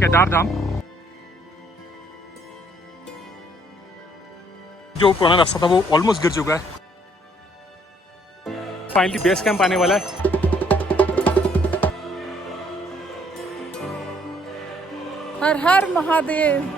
केदार धाम। जो पुराना रास्ता था वो ऑलमोस्ट गिर चुका है। फाइनली बेस कैंप आने वाला है। हर हर महादेव।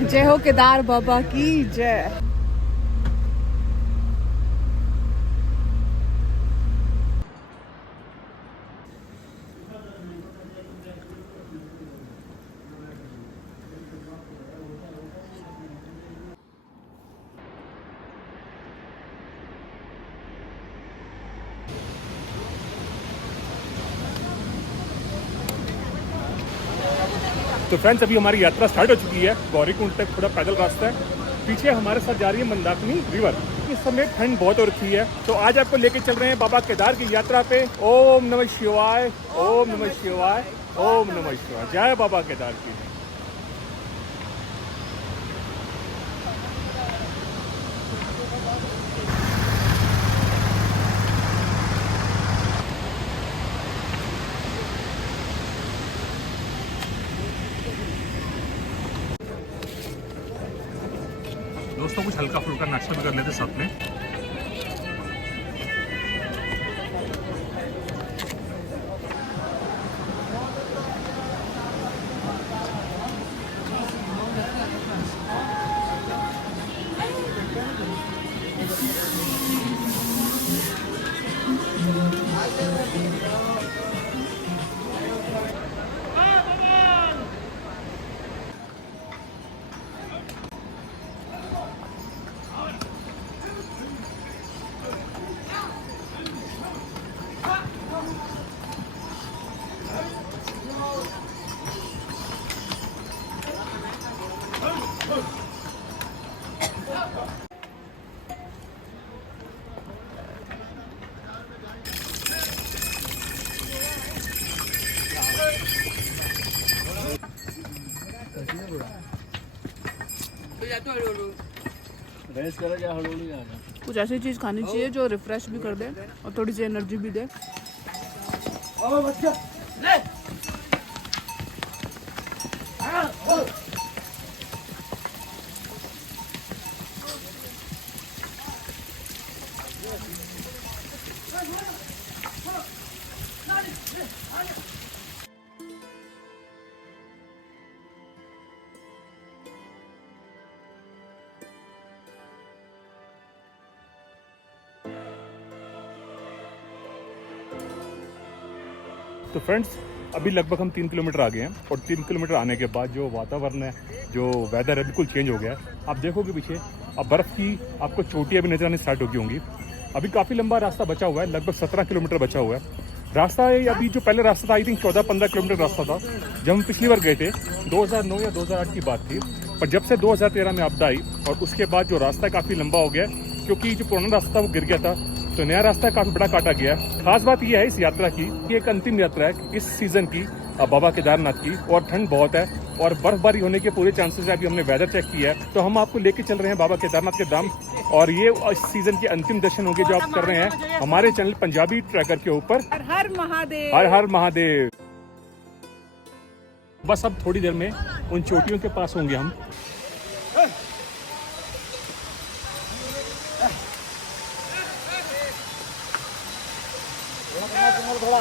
जय हो केदार बाबा की जय। तो फ्रेंड्स अभी हमारी यात्रा स्टार्ट हो चुकी है। गौरीकुंड तक थोड़ा पैदल रास्ता है। पीछे हमारे साथ जा रही है मंदाकिनी रिवर। इस समय ठंड बहुत हो रखी है, तो आज आपको लेके चल रहे हैं बाबा केदार की यात्रा पे। ओम नमः शिवाय, ओम नमः शिवाय, ओम नमः शिवाय। जय बाबा केदार की। दोस्तों कुछ हल्का फुल्का नाश्ता भी कर लेते साथ में। कुछ ऐसी चीज खानी चाहिए जो रिफ्रेश भी कर दे और थोड़ी सी एनर्जी भी दे। तो फ्रेंड्स अभी लगभग हम 3 किलोमीटर आ गए हैं और 3 किलोमीटर आने के बाद जो वातावरण है, जो वेदर है, बिल्कुल चेंज हो गया है। आप देखोगे पीछे अब बर्फ़ की आपको चोटियाँ भी नजर आने स्टार्ट होगी होंगी। अभी काफ़ी लंबा रास्ता बचा हुआ है, लगभग 17 किलोमीटर बचा हुआ है रास्ता है। अभी जो पहले रास्ता था आई थिंक 14-15 किलोमीटर रास्ता था जब हम पिछली बार गए थे। 2009 या 2008 की बात थी। पर जब से 2013 में आपदा आई और उसके बाद जो रास्ता काफ़ी लंबा हो गया, क्योंकि जो पुराना रास्ता था वो गिर गया था, तो नया रास्ता काफी बड़ा काटा गया है। खास बात यह है इस यात्रा की कि एक अंतिम यात्रा है इस सीजन की बाबा केदारनाथ की, और ठंड बहुत है और बर्फबारी होने के पूरे चांसेस है। अभी हमने वेदर चेक किया है, तो हम आपको लेके चल रहे हैं बाबा केदारनाथ के धाम, और ये इस सीजन के अंतिम दर्शन होंगे जो आप कर रहे हैं हमारे चैनल पंजाबी ट्रैकर के ऊपर। हर हर महादेव, हर हर महादेव। बस अब थोड़ी देर में उन चोटियों के पास होंगे हम। थोड़ा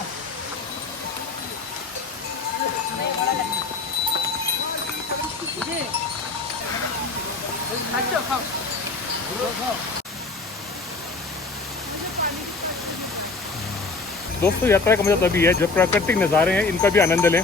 अच्छा खाओ। दोस्तों यात्रा का मजा तभी है जब प्राकृतिक नज़ारे हैं इनका भी आनंद लें।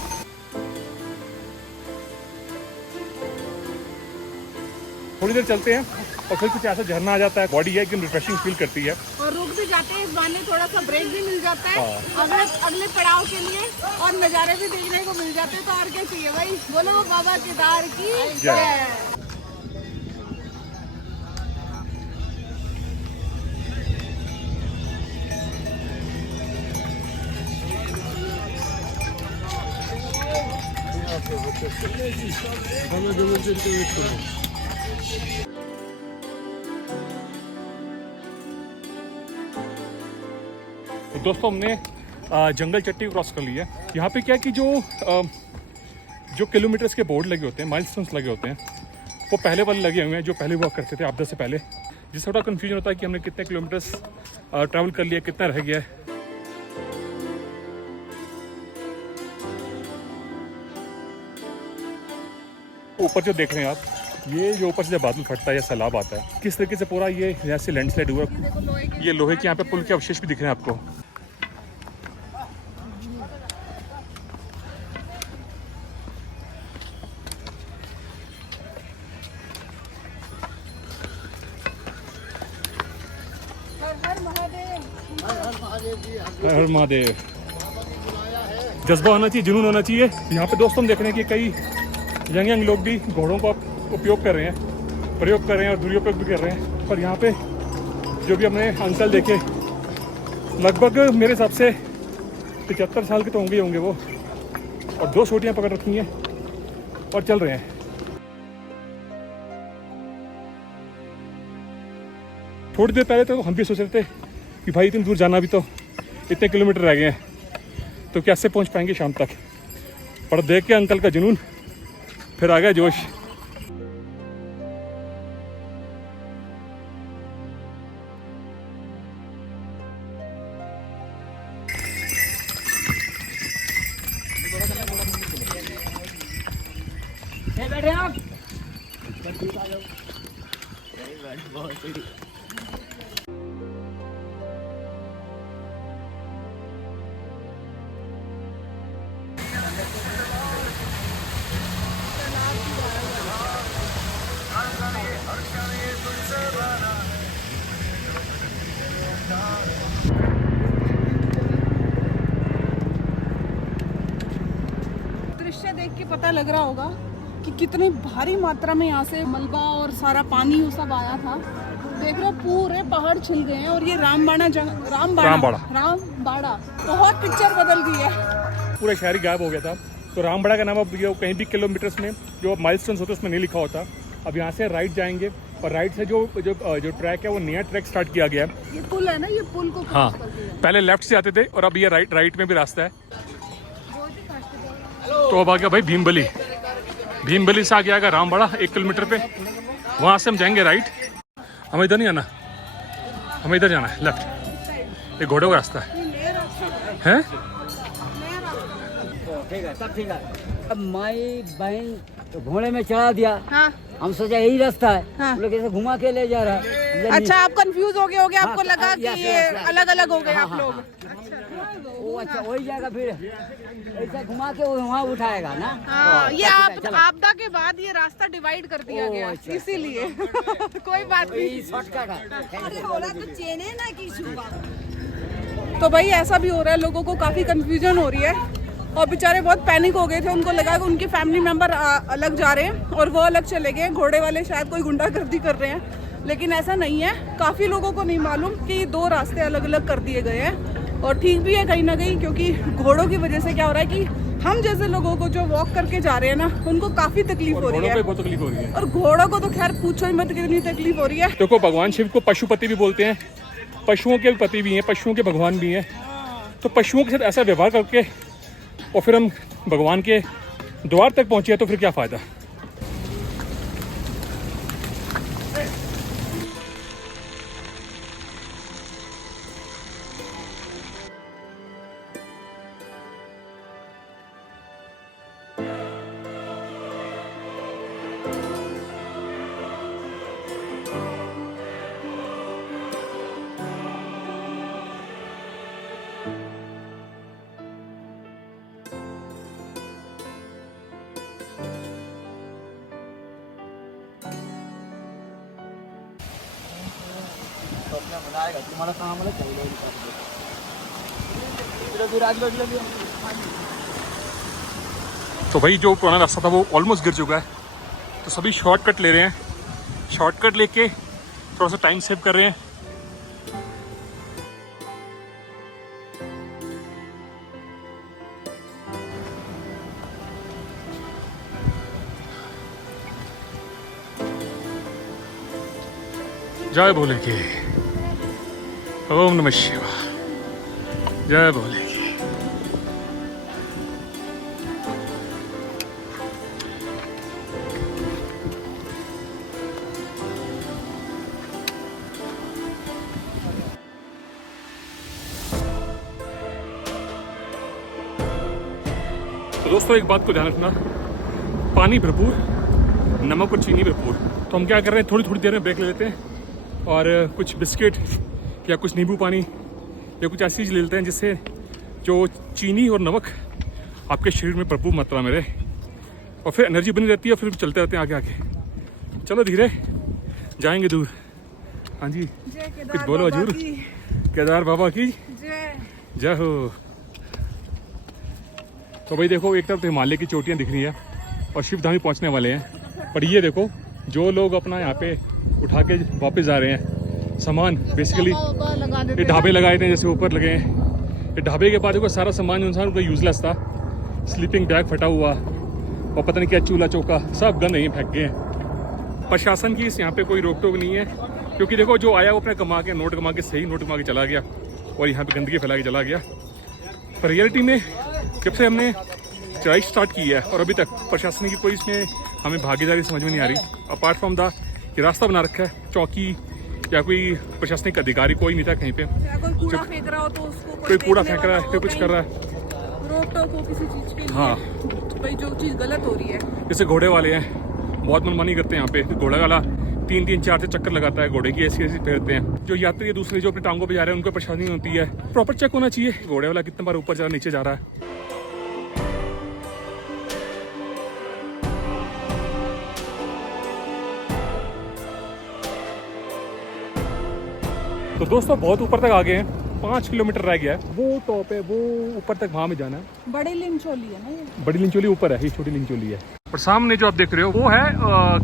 थोड़ी देर चलते हैं और फिर कुछ ऐसा झरना आ जाता है, बॉडी है एकदम रिफ्रेशिंग फील करती है। और रुक भी जाते हैं, इस बहाने थोड़ा सा ब्रेक भी मिल जाता है हाँ। अगले पड़ाव के लिए, और नज़ारे भी देखने को मिल जाते हैं। तो और क्या चाहिए भाई, बोलो वो बाबा केदार की जय। तो दोस्तों हमने जंगल चट्टी क्रॉस कर लिया। यहाँ पे क्या है कि जो किलोमीटर्स के बोर्ड लगे होते हैं, माइलस्टोन्स लगे होते हैं, वो पहले वाले लगे हुए हैं जो पहले हुआ करते थे आपदा से पहले, जिससे थोड़ा कन्फ्यूजन होता है कि हमने कितने किलोमीटर्स ट्रैवल कर लिया, कितना रह गया है। ऊपर जो देख रहे हैं आप, ये जो ऊपर से जब बादल फटता है या सैलाब आता है, किस तरीके से पूरा ये यहाँ से लैंडस्लाइड हुआ। ये लोहे के यहाँ पे पुल के अवशेष भी दिख रहे हैं आपको। हर महादेव। जज्बा होना चाहिए, जुनून होना चाहिए। यहाँ पे दोस्तों हम देख रहे हैं कि कई यंग लोग भी घोड़ों का उपयोग कर रहे हैं, प्रयोग कर रहे हैं और दुरुपयोग भी कर रहे हैं। पर यहाँ पे जो भी हमने अंकल देखे, लगभग मेरे हिसाब से 75 साल के तो होंगे वो, और 2 छोटियाँ पकड़ रखी हैं और चल रहे हैं। थोड़ी देर पहले तो हम भी सोच रहे थे कि भाई इतनी दूर जाना भी तो इतने किलोमीटर रह गए हैं तो कैसे पहुंच पाएंगे शाम तक, पर देख के अंकल का जुनून फिर आ गया जोश। बैठे आप। दृश्य देख के पता लग रहा होगा कि कितनी भारी मात्रा में यहाँ से मलबा और सारा पानी वो सब आया था। देख रहे हो पूरे पहाड़ छिल गए हैं, और ये रामबाड़ा बहुत पिक्चर बदल गई है। पूरा शहर ही गायब हो गया था। तो रामबाड़ा का नाम अब ये कहीं भी किलोमीटर्स में जो माइलस्टोन्स होते हैं उसमें नहीं लिखा होता। अब यहाँ से राइट जाएंगे और राइट से जो ट्रैक है वो नया ट्रैक स्टार्ट किया गया है। ये पुल है ना, ये पुल को हाँ, पहले लेफ्ट से आते थे और अब ये राइट में भी रास्ता है। तो अब आ गया भाई भीमबली से आ गया रामबाड़ा 1 किलोमीटर पे। वहाँ से हम जाएंगे राइट। हमें इधर नहीं आना, हमें इधर जाना है लेफ्ट। ये घोड़ों का रास्ता है। ठीक है, सब ठीक है। अब माई बहन घोड़े में चढ़ा दिया। हाँ। हम सोचा यही रास्ता है। हाँ। लोग ऐसे घुमा के ले जा रहा है। अच्छा, आप कंफ्यूज हो गए होगे, आपको हाँ, लगा कि ये अलग अलग हो गए आप लोग। वो अच्छा वही जाएगा, फिर ऐसा घुमा के वो वहाँ उठाएगा ना। हाँ, ये चलो। आपदा के बाद ये रास्ता डिवाइड कर दिया गया, अच्छा। इसीलिए कोई बात नहीं। शॉर्टकट है। तो भाई ऐसा भी हो रहा है, लोगों को काफी कंफ्यूजन हो रही है और बेचारे बहुत पैनिक हो गए थे। उनको लगा कि उनके फैमिली मेंबर अलग जा रहे हैं और वो अलग चले गए। घोड़े वाले शायद कोई गुंडागर्दी कर रहे हैं, लेकिन ऐसा नहीं है। काफी लोगों को नहीं मालूम कि 2 रास्ते अलग अलग कर दिए गए हैं, और ठीक भी है कहीं ना कहीं, क्योंकि घोड़ों की वजह से क्या हो रहा है कि हम जैसे लोगों को जो वॉक करके जा रहे हैं ना, उनको काफी तकलीफ हो रही है। बहुत तकलीफ हो रही है, और घोड़ों को तो खैर पूछो ही मत कितनी तकलीफ हो रही है। देखो भगवान शिव को पशुपति भी बोलते हैं, पशुओं के पति भी हैं, पशुओं के भगवान भी हैं। तो पशुओं के साथ ऐसा व्यवहार करके और फिर हम भगवान के द्वार तक पहुंचे तो फिर क्या फायदा। स्वप्न बनाएगा तुम्हाला काम आलं चाहिए राजगढ़ भी तो भाई जो पुराना रास्ता था वो ऑलमोस्ट गिर चुका है, तो सभी शॉर्टकट ले रहे हैं। शॉर्टकट लेके थोड़ा सा टाइम सेव कर रहे हैं। जय भोले की, ओम नमः शिवाय, जय भोले की। तो दोस्तों एक बात को ध्यान रखना, पानी भरपूर, नमक और चीनी भरपूर। तो हम क्या कर रहे हैं, थोड़ी थोड़ी देर में ब्रेक ले लेते हैं और कुछ बिस्किट या कुछ नींबू पानी या कुछ ऐसी चीज़ ले लेते हैं जिससे जो चीनी और नमक आपके शरीर में भरपूर मात्रा में रहे और फिर एनर्जी बनी रहती है। फिर चलते रहते हैं आगे आगे। चलो धीरे जाएंगे दूर। हाँ जी, कुछ बोलो हजूर। केदार बाबा की जय हो। तो भाई देखो, एक तरफ तो हिमालय की चोटियाँ दिख रही है और शिवधाम पहुँचने वाले हैं, पर ये देखो जो लोग अपना यहाँ पे उठा के वापस जा रहे हैं सामान, बेसिकली ये ढाबे लगाए थे जैसे ऊपर लगे हैं। ये ढाबे के बाद देखो सारा सामान इंसान उनका यूजलेस था, स्लीपिंग बैग फटा हुआ और पता नहीं क्या चूल्हा चौका सब गंद यहीं फेंक गए हैं। प्रशासन की इस यहाँ पे कोई रोक टोक नहीं है, क्योंकि देखो जो आया वो अपने कमा के नोट कमा के सही नोट कमा के चला गया और यहाँ पे गंदगी फैला के चला गया। पर रियलिटी में जब से हमने चढ़ाई स्टार्ट की है और अभी तक प्रशासन की कोई इसमें हमें भागीदारी समझ में नहीं आ रही, अपार्ट फ्रॉम द कि रास्ता बना रखा है, चौकी या कोई प्रशासनिक अधिकारी कोई नहीं था कहीं पे। कोई कूड़ा फेंक रहा हो तो उसको कोई कूड़ा फेंक रहा है, कोई कुछ कर रहा है, रोक टोक हो किसी चीज के लिए। हाँ भाई जो चीज गलत हो रही है, जैसे घोड़े वाले हैं, बहुत मनमानी करते हैं यहाँ पे। घोड़ा वाला 3-3 4 चक्कर लगाता है, घोड़े की ऐसी ऐसी फेरते हैं। जो यात्री है दूसरे जो अपने टांगों पे जा रहे हैं उनको परेशानी होती है। प्रॉपर चेक होना चाहिए घोड़े वाला कितने बार ऊपर जा रहा है नीचे जा रहा है। तो दोस्तों बहुत ऊपर तक आ गए हैं, 5 किलोमीटर रह गया है। वो टॉप है, वो ऊपर तक वहां में जाना है। बड़ी लिंचोली है ना ये? बड़ी लिंचोली ऊपर है, ये छोटी लिंचोली है। और सामने जो आप देख रहे हो वो है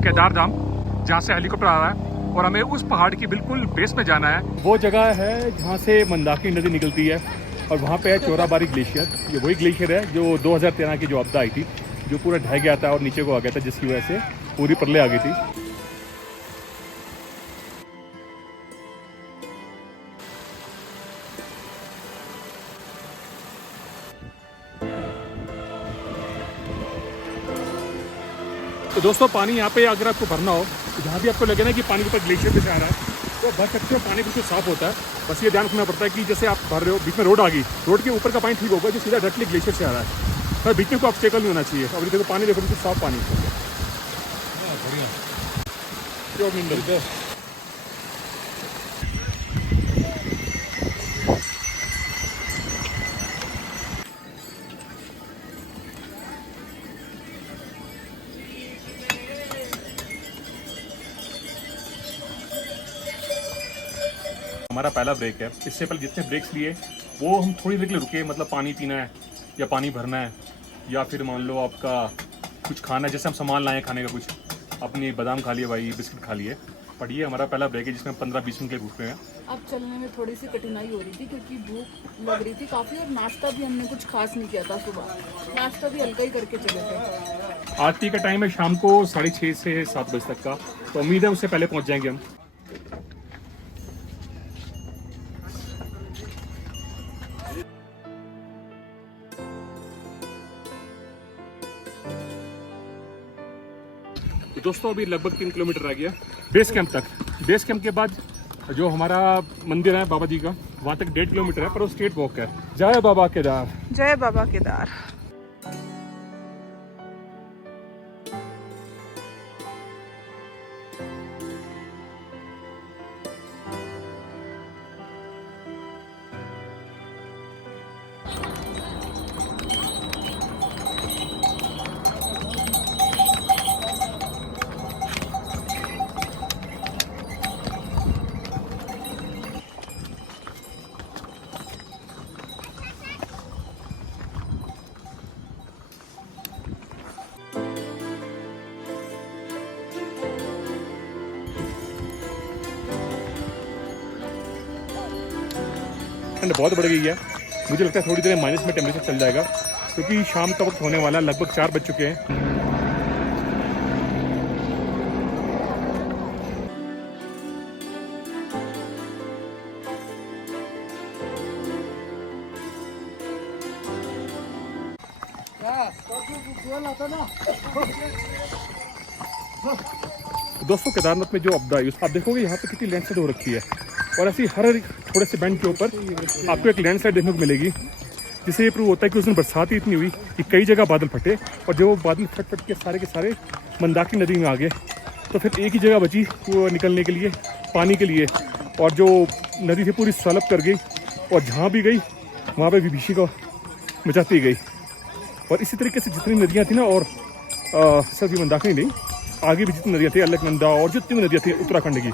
केदार धाम, जहाँ से हेलीकॉप्टर आ रहा है और हमें उस पहाड़ की बिल्कुल बेस में जाना है। वो जगह है जहाँ से मंदाकिनी नदी निकलती है और वहाँ पे है चोराबारी ग्लेशियर। ये वही ग्लेशियर है जो 2013 की जो आपदा आई थी, जो पूरा ढह गया था और नीचे को आ गया था, जिसकी वजह से पूरी प्रलय आ गई थी। तो दोस्तों पानी यहाँ पे अगर आपको भरना हो तो जहाँ भी आपको लगे ना कि पानी के ऊपर ग्लेशियर पे से आ रहा है तो भर सकते हो, पानी बिल्कुल साफ होता है। बस ये ध्यान रखना पड़ता है कि जैसे आप भर रहे हो, बीच में रोड आ गई, रोड के ऊपर का पानी ठीक होगा जो सीधा डायरेक्टली ग्लेशियर से आ रहा है, पर बीच में कोई ऑब्स्टेकल नहीं होना चाहिए। और देखो पानी देखो बिल्कुल साफ पानी बढ़िया। हमारा पहला ब्रेक है। इससे पहले जितने ब्रेक्स लिए वो हम थोड़ी देर के लिए रुके, मतलब पानी पीना है या पानी भरना है या फिर मान लो आपका कुछ खाना है, जैसे हम सामान लाए खाने का, कुछ अपनी बादाम खा लिए भाई, बिस्किट खा लिए। पर ये हमारा पहला ब्रेक है जिसमें 15-20 मिनट के रुक रहे हैं। अब चलने में थोड़ी सी कठिनाई हो रही थी क्योंकि भूख लग रही थी काफ़ी और नाश्ता भी हमने कुछ खास नहीं किया था सुबह, नाश्ता भी हल्का ही करके चले थे। आरती का टाइम है शाम को 6:30 से 7 बजे तक का, तो उम्मीद है उससे पहले पहुंच जाएंगे हम। तो दोस्तों अभी लगभग 3 किलोमीटर रह गया बेस कैंप तक। बेस कैंप के बाद जो हमारा मंदिर है बाबा जी का, वहाँ तक 1.5 किलोमीटर है, पर वो स्ट्रेट वॉक है। जय बाबा केदार, जय बाबा केदार। ठंड बहुत बढ़ गई है। मुझे लगता है थोड़ी देर माइनस में टेम्परेचर चल जाएगा, क्योंकि शाम का वक्त होने वाला है, लगभग 4 बज चुके हैं। दोस्तों केदारनाथ में जो आपदा है आप देखोगे यहाँ पे कितनी लैंडस्लाइड हो रखी है, और ऐसी हर थोड़े से बैंड के ऊपर आपको एक लैंडस्लाइड देखने को मिलेगी, जिससे ये प्रूव होता है कि उस दिन बरसात ही इतनी हुई कि कई जगह बादल फटे, और जब वो बादल फट के सारे मंदाकिनी नदी में आ गए, तो फिर एक ही जगह बची वो निकलने के लिए, पानी के लिए, और जो नदी थी पूरी स्वैलअप कर गई, और जहाँ भी गई वहाँ पर विभीषिका मचाती गई। और इसी तरीके से जितनी नदियाँ थी ना, और सिर्फ ये मंदाकिनी नहीं, आगे भी जितनी नदियाँ थी, अलकनंदा और जितनी भी नदियाँ थी उत्तराखंड की,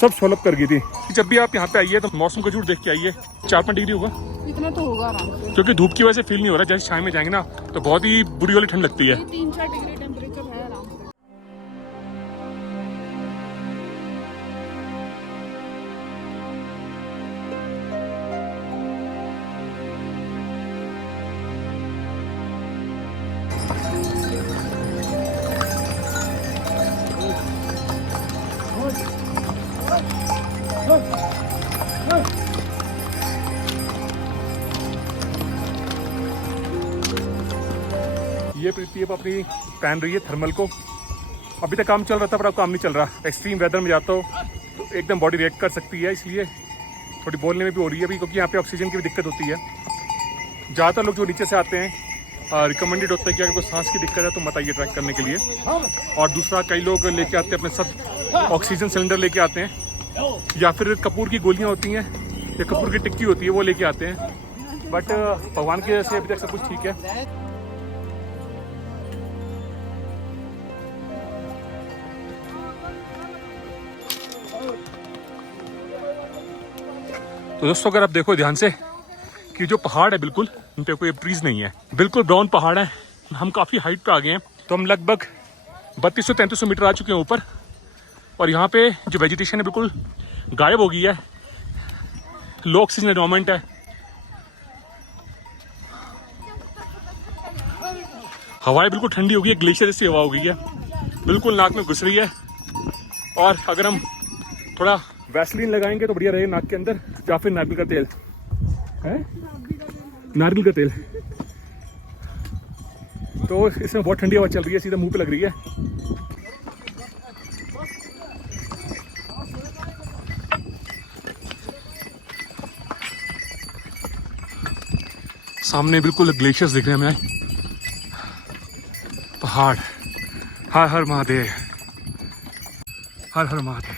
सब स्वैलअप कर गई थी। जब भी आप यहाँ पे आइए तो मौसम का जरूर देख के आइए। 4-5 डिग्री होगा, इतना तो होगा आराम से, क्योंकि धूप की वजह से फील नहीं हो रहा। जैसे छाया में जाएंगे ना तो बहुत ही बुरी वाली ठंड लगती है। 3-4 डिग्री टेम्परेचर है आराम से। ये प्रीति अब अपनी पहन रही है थर्मल को। अभी तक काम चल रहा था पर अब काम नहीं चल रहा। एक्सट्रीम वेदर में जाता हो तो एकदम बॉडी रिएक्ट कर सकती है, इसलिए थोड़ी बोलने में भी हो रही है अभी, क्योंकि यहाँ पे ऑक्सीजन की भी दिक्कत होती है। ज़्यादातर लोग जो नीचे से आते हैं रिकमेंडेड होता है कि अगर कोई सांस की दिक्कत है तो मत आइए ट्रैक करने के लिए। और दूसरा, कई लोग लेके आते हैं अपने सब ऑक्सीजन सिलेंडर लेके आते हैं, या फिर कपूर की गोलियाँ होती हैं या कपूर की टिक्की होती है वो लेके आते हैं। बट भगवान की वजह से अभी तक सब कुछ ठीक है। तो दोस्तों अगर आप देखो ध्यान से कि जो पहाड़ है बिल्कुल इन पे कोई ट्रीज नहीं है, बिल्कुल ब्राउन पहाड़ है। हम काफ़ी हाइट पे आ गए हैं, तो हम लगभग 3200-3300 मीटर आ चुके हैं ऊपर, और यहाँ पे जो वेजिटेशन है बिल्कुल गायब हो गई है। लो ऑक्सीजन एनवायरनमेंट है। हवाएं बिल्कुल ठंडी हो गई है, ग्लेशियर जैसी हवा हो गई है, बिल्कुल नाक में घुस रही है। और अगर हम थोड़ा वैसलीन लगाएंगे तो बढ़िया रहेगा नाक के अंदर, या फिर नारियल का तेल है, नारियल का तेल। तो इसमें बहुत ठंडी हवा चल रही है, सीधा मुंह पे लग रही है। सामने बिल्कुल ग्लेशियर्स दिख रहे हैं हमें, पहाड़। हर हर महादेव, हर हर महादेव,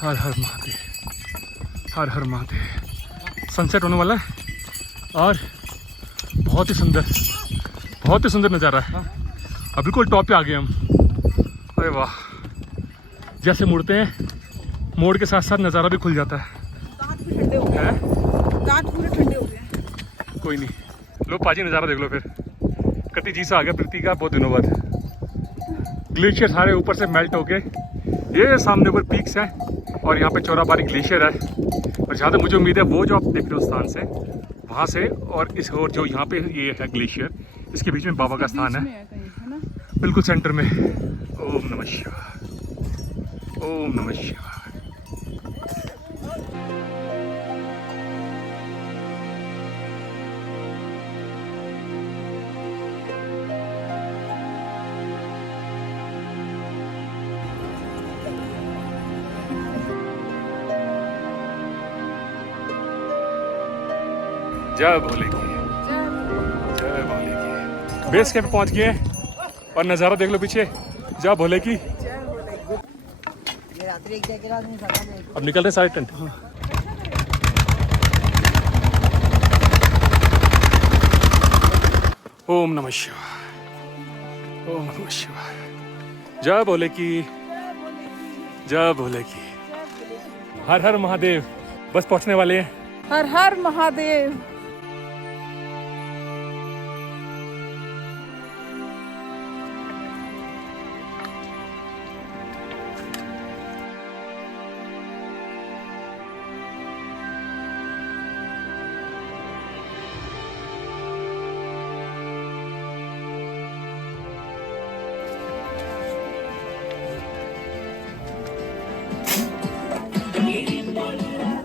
हर हर महादेव, हर हर महादेव। सनसेट होने वाला है और बहुत ही सुंदर नज़ारा है। अब बिल्कुल टॉप पे आ गए हम। अरे वाह, जैसे मुड़ते हैं मोड़ के साथ साथ नज़ारा भी खुल जाता है। दांत भी ठंडे हो गए, दांत पूरे ठंडे हो गए। कोई नहीं, लो पाजी नज़ारा देख लो। फिर कति जी सा आ गया प्रीति का बहुत दिनों बाद। ग्लेशियर सारे ऊपर से मेल्ट हो गए। ये सामने ऊपर पीक्स है और यहाँ पे चौराबाड़ी ग्लेशियर है। और जहाँ तक मुझे उम्मीद है वो जो आप देख रहे हो स्थान से, वहाँ से और इस और जो यहाँ पे ये है ग्लेशियर, इसके बीच में बाबा का स्थान है, बिल्कुल सेंटर में। ओम नमः शिवाय, ओम नमः शिवाय। जय भोले की, जय भोले की। बेस कैंप पहुंच गए और नज़ारा देख लो पीछे। जय भोले की। अब निकल रहे सारे टेंट। ओम नमः शिवाय, ओम नमः शिवाय। जय भोले की, जय भोले की। हर हर महादेव। बस पहुंचने वाले हैं। हर हर महादेव।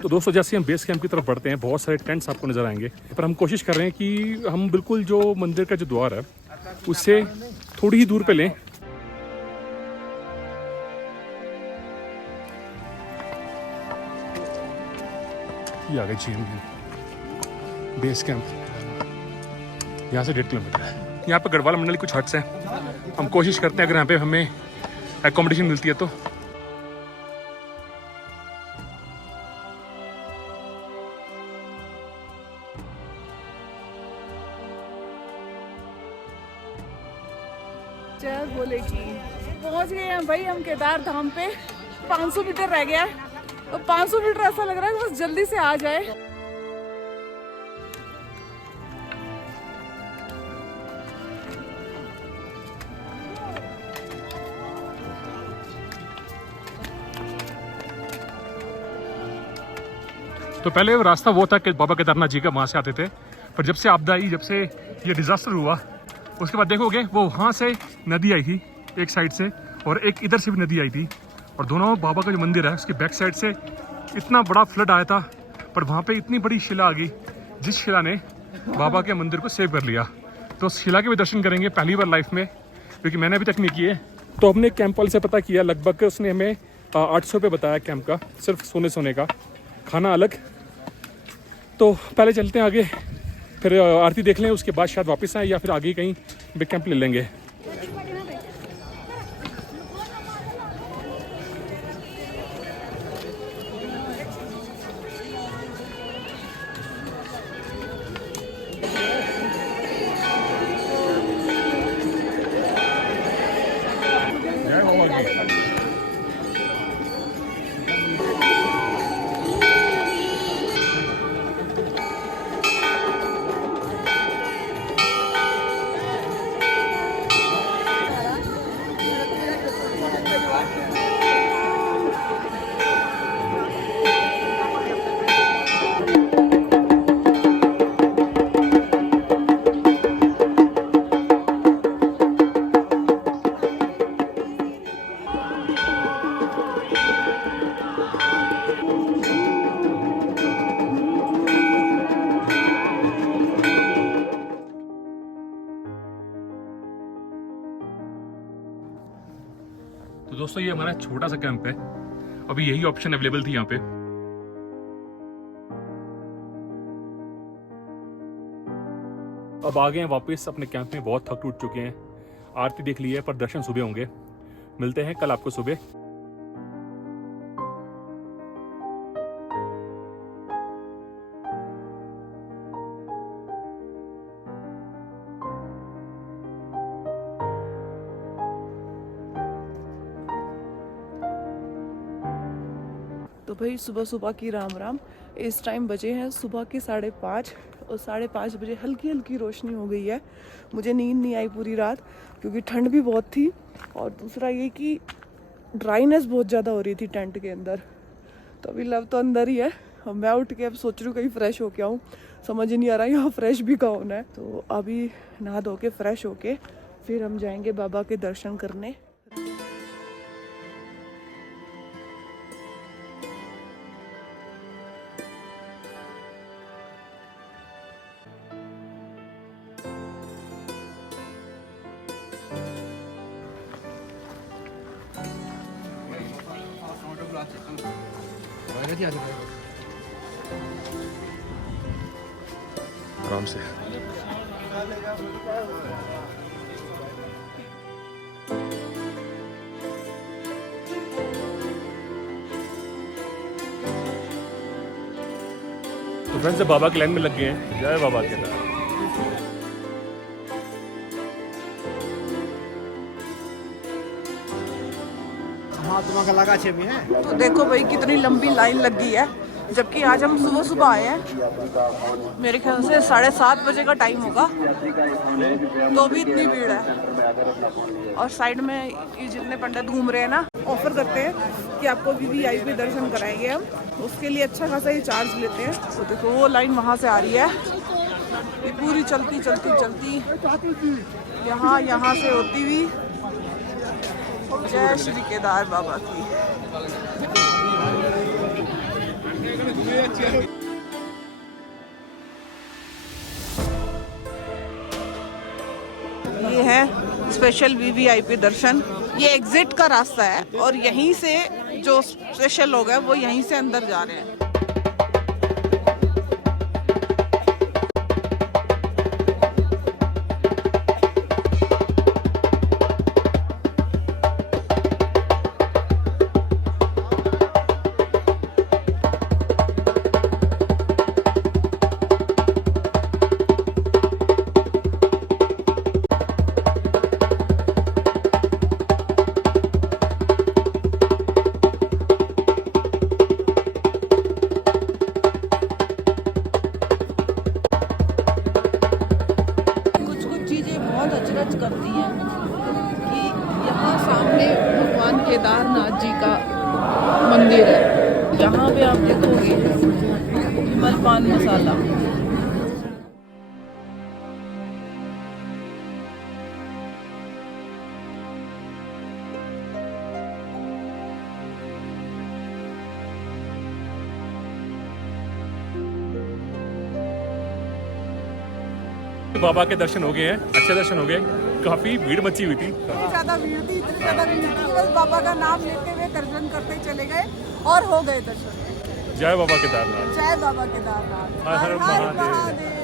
तो दोस्तों जैसे हम बेस कैंप की तरफ बढ़ते हैं बहुत सारे टेंट्स आपको नज़र आएंगे, पर हम कोशिश कर रहे हैं कि हम बिल्कुल जो मंदिर का जो द्वार है उससे थोड़ी ही दूर पे लें। ये आ गए जी हम बेस कैंप, यहाँ से 1.5 किलोमीटर है। यहाँ पे गढ़वाल मंडल की कुछ हट्स हैं, हम कोशिश करते हैं अगर यहाँ पे हमें एकोमोडेशन मिलती है तो। जय भोले की। पहुंच गए हैं भाई हम केदार धाम पे। 500 मीटर रह गया है और 500 मीटर ऐसा लग रहा है कि बस जल्दी से आ जाए। तो पहले वो रास्ता वो था कि बाबा केदारनाथ जी का वहाँ से आते थे, पर जब से आपदा आई, जब से ये डिज़ास्टर हुआ, उसके बाद देखोगे वो वहाँ से नदी आई थी एक साइड से और एक इधर से भी नदी आई थी, और दोनों बाबा का जो मंदिर है उसके बैक साइड से इतना बड़ा फ्लड आया था, पर वहाँ पे इतनी बड़ी शिला आ गई जिस शिला ने बाबा के मंदिर को सेव कर लिया। तो उस शिला के भी दर्शन करेंगे पहली बार लाइफ में, क्योंकि मैंने अभी तक नहीं किए। तो हमने कैंप वाले से पता किया, लगभग उसने हमें 800 रुपये बताया कैंप का, सिर्फ सोने का, खाना अलग। तो पहले चलते हैं आगे, फिर आरती देख लें, उसके बाद शायद वापस आए या फिर आगे कहीं बिग कैंप ले लेंगे। तो दोस्तों ये हमारा छोटा सा कैंप है, अभी यही ऑप्शन अवेलेबल थी यहाँ पे। अब आ गए हैं वापस अपने कैंप में, बहुत थक टूट चुके हैं। आरती देख ली है, पर दर्शन सुबह होंगे। मिलते हैं कल आपको सुबह। तो भाई सुबह सुबह की राम राम। इस टाइम बजे हैं सुबह के 5:30 और 5:30 बजे हल्की हल्की रोशनी हो गई है। मुझे नींद नहीं आई पूरी रात क्योंकि ठंड भी बहुत थी, और दूसरा ये कि ड्राइनेस बहुत ज़्यादा हो रही थी टेंट के अंदर। तो अभी लव तो अंदर ही है, और मैं उठ के अब सोच रही हूँ कहीं फ्रेश हो के आऊँ, समझ ही नहीं आ रहा यहाँ फ्रेश भी कहाँ होना है। तो अभी नहा धो के फ्रेश होके फिर हम जाएंगे बाबा के दर्शन करने। आराम से। तो फ्रेंड्स बाबा की लाइन में लग गए हैं। जय बाबा के नाम। तो देखो भाई कितनी लंबी लाइन लग गई है, जबकि आज हम सुबह सुबह आए हैं। मेरे ख्याल से 7:30 बजे का टाइम होगा, तो भी इतनी भीड़ है। और साइड में ये जितने पंडित घूम रहे हैं ना, ऑफर करते हैं कि आपको वीवीआईपी दर्शन कराएंगे हम, उसके लिए अच्छा खासा ये चार्ज लेते हैं। तो देखो वो लाइन वहाँ से आ रही है, ये पूरी चलती चलती चलती यहाँ से होती हुई जय श्री केदार बाबा की। ये है स्पेशल वीवीआईपी दर्शन। ये एग्जिट का रास्ता है और यहीं से जो स्पेशल लोग हैं वो यहीं से अंदर जा रहे हैं। करती हैं कि यहाँ सामने भगवान केदारनाथ जी का मंदिर है। यहाँ पे आप देखोगे विमल पान मसाला। बाबा के दर्शन हो गए हैं, अच्छे दर्शन हो गए। काफी भीड़ मची हुई थी, इतनी ज्यादा भीड़ थी बस बाबा का नाम लेते हुए दर्शन करते चले गए और हो गए दर्शन। जय बाबा केदारनाथ। जय बाबा केदारनाथ। हर हर महादेव।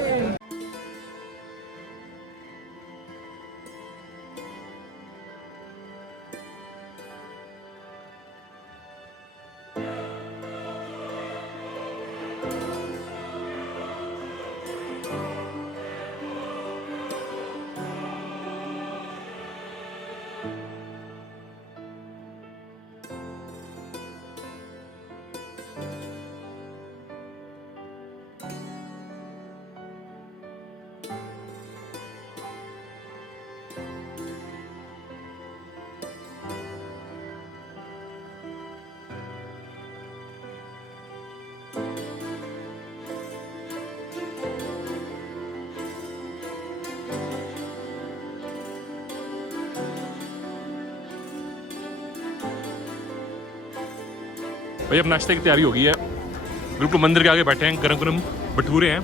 भाई अब नाश्ते की तैयारी हो गई है। बिल्कुल मंदिर के आगे बैठे हैं, गरम गरम भटूरे हैं।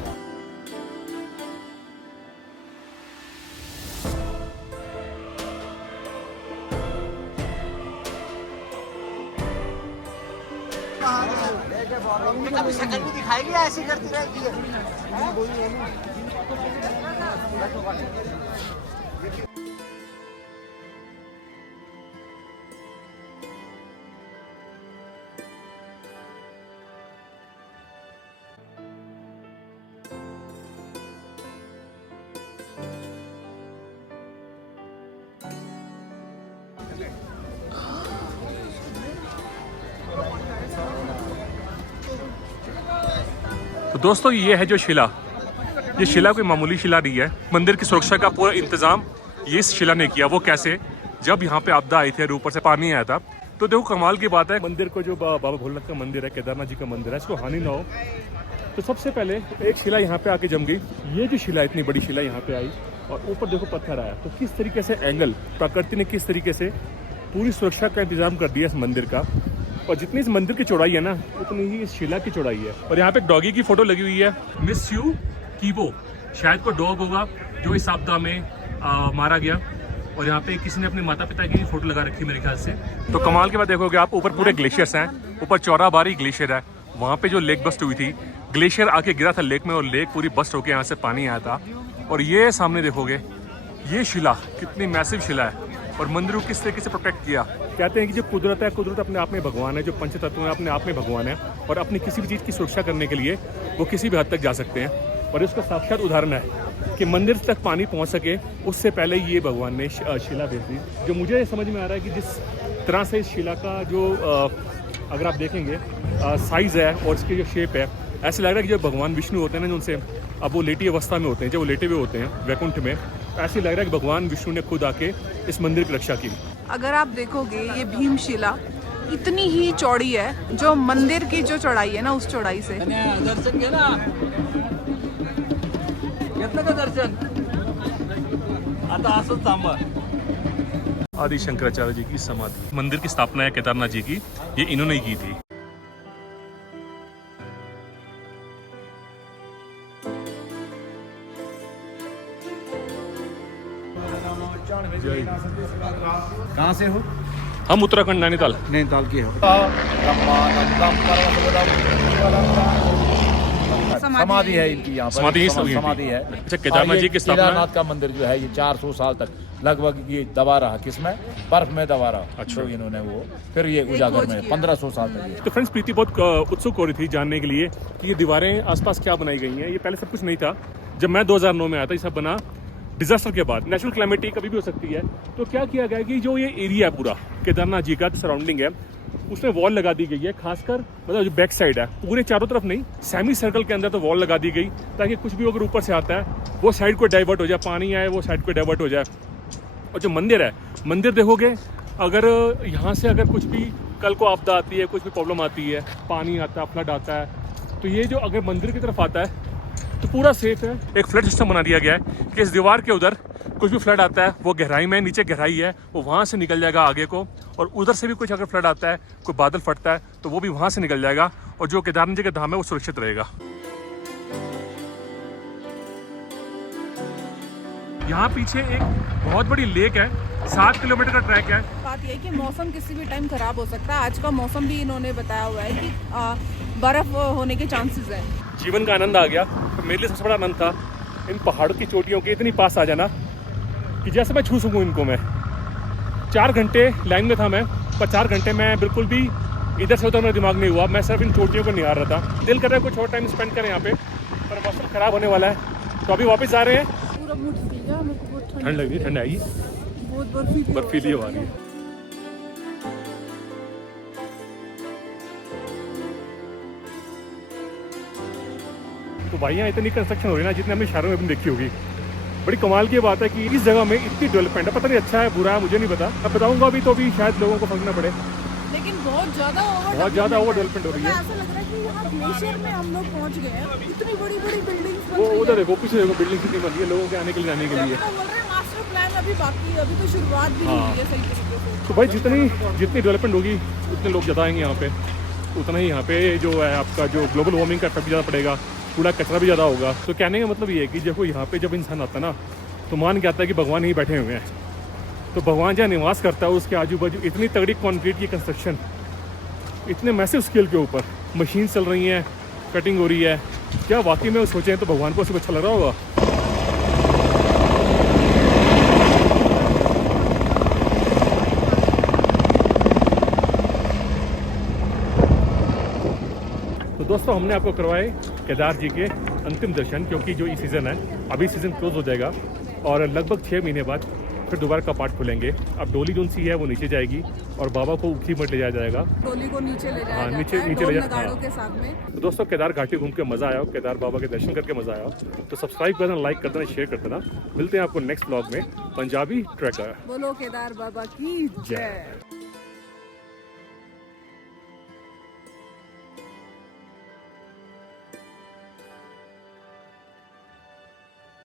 कभी शक्ल भी दिखाएगी या ऐसी करती रहेगी? तो दोस्तों ये है जो शिला, ये शिला कोई मामूली शिला नहीं है। मंदिर की सुरक्षा का पूरा इंतजाम ये इस शिला ने किया। वो कैसे? जब यहाँ पे आपदा आई थी और ऊपर से पानी आया था, तो देखो कमाल की बात है, मंदिर को जो बाबा भोलेनाथ का मंदिर है, केदारनाथ जी का मंदिर है, इसको हानि ना हो, तो सबसे पहले एक शिला यहाँ पे आके जम गई। ये जो शिला, इतनी बड़ी शिला यहाँ पे आई और ऊपर देखो पत्थर आया। तो किस तरीके से एंगल, प्रकृति ने किस तरीके से पूरी सुरक्षा का इंतजाम कर दिया इस मंदिर का। और जितनी इस मंदिर की चौड़ाई है ना, उतनी ही इस शिला की चौड़ाई है। और यहाँ पे एक डॉगी की फोटो लगी हुई है, मिस यू कीवो, शायद को डॉग होगा जो इस आपदा में मारा गया। और यहाँ पे किसी ने अपने माता पिता की फोटो लगा रखी है मेरे ख्याल से। तो कमाल के बाद देखोगे आप, ऊपर पूरे ग्लेशियर्स हैं, ऊपर चौराबारी ग्लेशियर है। वहाँ पे जो लेक बस्ट हुई थी, ग्लेशियर आके गिरा था लेक में और लेक पूरी बस्ट होकर यहाँ से पानी आया था। और ये सामने देखोगे, ये शिला कितनी मैसिव शिला है और मंदिर को किस तरीके से प्रोटेक्ट किया। कहते हैं कि जो कुदरत है, कुदरत अपने आप में भगवान है, जो पंच तत्व है अपने आप में भगवान है। और अपनी किसी भी चीज़ की सुरक्षा करने के लिए वो किसी भी हद तक जा सकते हैं। और इसका साक्षात उदाहरण है कि मंदिर तक पानी पहुंच सके, उससे पहले ये भगवान ने शिला भेज दी। जो मुझे समझ में आ रहा है कि जिस तरह से इस शिला का जो अगर आप देखेंगे साइज़ है और इसकी जो शेप है, ऐसे लग रहा है कि जो भगवान विष्णु होते हैं ना, उनसे अब वो लेटी अवस्था में होते हैं, जब वो लेटे हुए होते हैं वैकुंठ में, ऐसे लग रहा है कि भगवान विष्णु ने खुद आके इस मंदिर की रक्षा की। अगर आप देखोगे ये भीमशिला इतनी ही चौड़ी है जो मंदिर की जो चौड़ाई है ना, उस चौड़ाई से। दर्शन के ना का दर्शन आता असंच थांबा। आदि शंकराचार्य जी की समाधि, मंदिर की स्थापना है केदारनाथ जी की, ये इन्होंने ही की थी। कहाँ से हो? हम उत्तराखंड नैनीताल। नैनीताल के हो। समाधि है इनकी यहाँ पर। समाधि है। अच्छा, केदारनाथ जी की स्थापना। केदारनाथ का मंदिर जो है ये 400 साल तक लगभग ये दबा रहा, किसमें? बर्फ में दबा रहा। अच्छा। तो इन्होंने वो फिर ये उजागर में 1500 साल तक ये। तो फ्रेंड्स, प्रीति बहुत उत्सुक हो रही थी जानने के लिए कि ये दीवारें आसपास क्या बनाई गई हैं। ये पहले सब कुछ नहीं था। जब मैं 2009 में आया था, ये सब बना डिजास्टर के बाद। नेचुरल क्लाइमेटी कभी भी हो सकती है। तो क्या किया गया कि जो ये एरिया है पूरा केदारनाथ जी का सराउंडिंग है, उसमें वॉल लगा दी गई है। खासकर मतलब जो बैक साइड है, पूरे चारों तरफ नहीं, सेमी सर्कल के अंदर तो वॉल लगा दी गई, ताकि कुछ भी अगर ऊपर से आता है वो साइड को डाइवर्ट हो जाए, पानी आए वो साइड को डाइवर्ट हो जाए। और जो मंदिर है, मंदिर देखोगे, अगर यहाँ से अगर कुछ भी कल को आपदा आती है, कुछ भी प्रॉब्लम आती है, पानी आता है, फ्लड आता है, तो ये जो अगर मंदिर की तरफ आता है तो पूरा सेफ है। एक फ्लड सिस्टम बना दिया गया है कि इस दीवार के उधर कुछ भी फ्लड आता है, वो गहराई में, नीचे गहराई है, वो वहाँ से निकल जाएगा आगे को, और उधर से भी कुछ अगर फ्लड आता है, कोई बादल फटता है, तो वो भी वहाँ से निकल जाएगा, और जो केदारनाथ जी का धाम है वो सुरक्षित रहेगा। यहाँ पीछे एक बहुत बड़ी लेक है, 7 किलोमीटर का ट्रैक है। बात यह है कि मौसम किसी भी टाइम खराब हो सकता है। आज का मौसम भी इन्होंने बताया हुआ है कि बर्फ होने के चांसेस है। जीवन का आनंद आ गया। तो मेरे लिए सबसे बड़ा आनंद था इन पहाड़ों की चोटियों के इतनी पास आ जाना कि जैसे मैं छू सकूँ इनको। मैं 4 घंटे लाइन में था मैं, पर 4 घंटे में बिल्कुल भी इधर से उधर मेरा दिमाग नहीं हुआ। मैं सिर्फ इन चोटियों को निहार रहा था। दिल कर रहा है कुछ और टाइम स्पेंड करें यहाँ पे, पर मौसम खराब होने वाला है, तो अभी वापस जा रहे हैं। पूरा मूड सीगा, मेरे को बहुत ठंड लग रही है, ठंड आएगी, बहुत बर्फीली हवा आ रही है। तो भाई यहाँ इतनी कंस्ट्रक्शन हो रही है ना, जितने हमने शहरों में भी देखी होगी। बड़ी कमाल की बात है कि इस जगह में इतनी डेवलपमेंट है। पता नहीं अच्छा है बुरा है, मुझे नहीं पता। अब बताऊंगा अभी तो अभी शायद लोगों को फर्क ना पड़े, लेकिन बहुत ज्यादा ओवर डेवलपमेंट हो रही है। ऐसा लग रहा है कि यहाँ ग्लेशियर में हम लोग पहुँच गए हैं। इतनी बड़ी बड़ी बिल्डिंग्स वो उधर देखो, पीछे देखो, बिल्डिंग कितनी बन रही है लोगों के आने के लिए, जाने के लिए। बोल रहे हैं मास्टर प्लान अभी बाकी है, अभी तो शुरुआत भी नहीं हुई है सही तरीके से। तो भाई जितनी डेवलपमेंट होगी उतने लोग ज़्यादा आएंगे यहाँ पे, उतना ही यहाँ पे जो है आपका जो ग्लोबल वार्मिंग का इफेक्ट भी ज़्यादा पड़ेगा, कूड़ा कचरा भी ज़्यादा होगा। तो कहने का मतलब ये है कि देखो यहाँ पे जब इंसान आता है ना, तो मान के आता है कि भगवान ही बैठे हुए हैं। तो भगवान जहाँ निवास करता है उसके आजू बाजू इतनी तगड़ी कंक्रीट की कंस्ट्रक्शन, इतने मैसिव स्केल के ऊपर मशीन चल रही हैं, कटिंग हो रही है। क्या वाकई में वो सोचें तो भगवान को सब अच्छा लग रहा होगा। तो दोस्तों, हमने आपको करवाए केदार जी के अंतिम दर्शन, क्योंकि जो ये सीज़न है, अभी सीज़न क्लोज हो जाएगा और लगभग 6 महीने बाद फिर दोबारा कपाट खुलेंगे। अब डोली जो सी है वो नीचे जाएगी और बाबा को ऊखी मठ ले जाया जाएगा। डोली को नीचे ले जाया नीचे जाता है, ले ढोल जाया नगाड़ों के साथ में। तो दोस्तों, केदार घाटी घूम के मज़ा आया, केदार बाबा के दर्शन करके मज़ा आया। तो सब्सक्राइब कर देना, लाइक कर देना, शेयर कर देना। मिलते हैं आपको नेक्स्ट ब्लॉग में। पंजाबी ट्रैकर। बोलो केदार बाबा की जय।